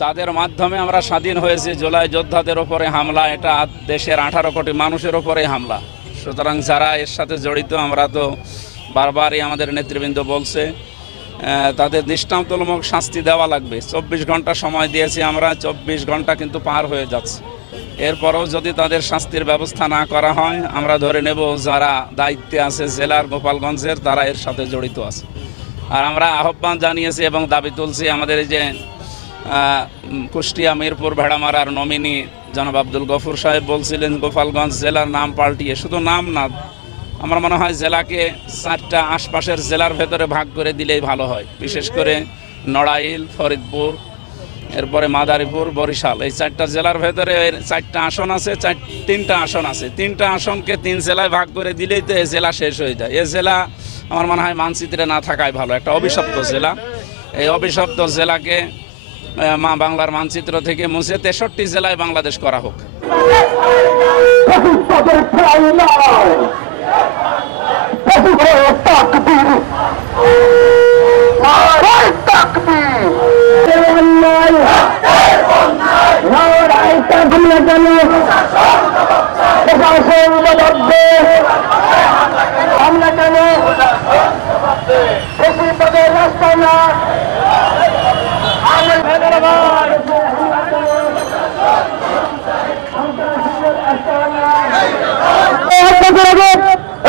যাদের মাধ্যমে আমরা স্বাধীন হয়েছি, জুলাই যোদ্ধাদের ওপরে হামলা, এটা দেশের 18 কোটি মানুষের ওপরে হামলা। সুতরাং যারা এর সাথে জড়িত, আমরা তো বারবারই আমাদের নেতৃবৃন্দ বলছে তাদের দৃষ্টান্তমূলক শাস্তি দেওয়া লাগবে। 24 ঘন্টা সময় দিয়েছি আমরা, 24 ঘন্টা কিন্তু পার হয়ে যাচ্ছে। এরপরেও যদি তাদের শাস্তির ব্যবস্থা না করা হয়, আমরা ধরে নেব যারা দায়িত্বে আছে জেলার গোপালগঞ্জের, তারা এর সাথে জড়িত আছে। আর আমরা আহ্বান জানিয়েছি এবং দাবি তুলছি, আমাদের এই যে কুষ্টিয়া মিরপুর ভেড়ামারার নমিনি জনাব আব্দুল গফুর সাহেব বলছিলেন গোপালগঞ্জ জেলার নাম পাল্টিয়ে, শুধু নাম না, আমার মনে হয় জেলাকে 4টা আশপাশের জেলার ভেতরে ভাগ করে দিলেই ভালো হয়। বিশেষ করে নড়াইল, ফরিদপুর, এরপরে মাদারীপুর, বরিশাল, এই 4টা জেলার ভেতরে 4টা আসন আছে, 3টা আসন আছে। 3টা আসনকে 3 জেলায় ভাগ করে দিলেই তো এই জেলা শেষ হয়ে যায়। এই জেলা আমার মনে হয় মানচিত্রে না থাকাই ভালো, একটা অভিশপ্ত জেলা। এই অভিশপ্ত জেলাকে বাংলার মানচিত্র থেকে মুছে 63 জেলায় বাংলাদেশ করা হোক।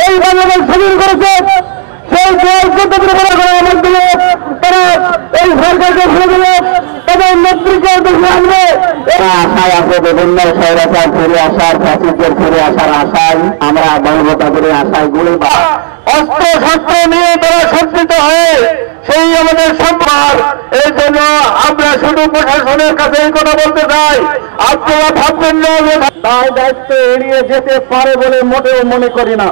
এই বাংলাদেশ স্বাধীন করেছে, সেই মাধ্যমে তারা এই সরকারকে ফেলে দিলে তাদের নেতৃত্বে দেখে আনবে। এরা আশায় আছে বিভিন্ন স্বৈরাচার ফিরে আসার, ফ্যাসিস্টের ফিরে আসার আশায়, আমরা মানবতাদের আশায় গুলি অস্ত্র শস্ত্র নিয়ে তারা সজ্জিত হয়ে সেই আমাদের সম্মান। এই জন্য আমরা শুধু প্রশাসনের কাছে এই কথা বলতে চাই, আপনারা ভাববেন না তাই দায়িত্ব এড়িয়ে যেতে পারে বলে মোটেও মনে করি না।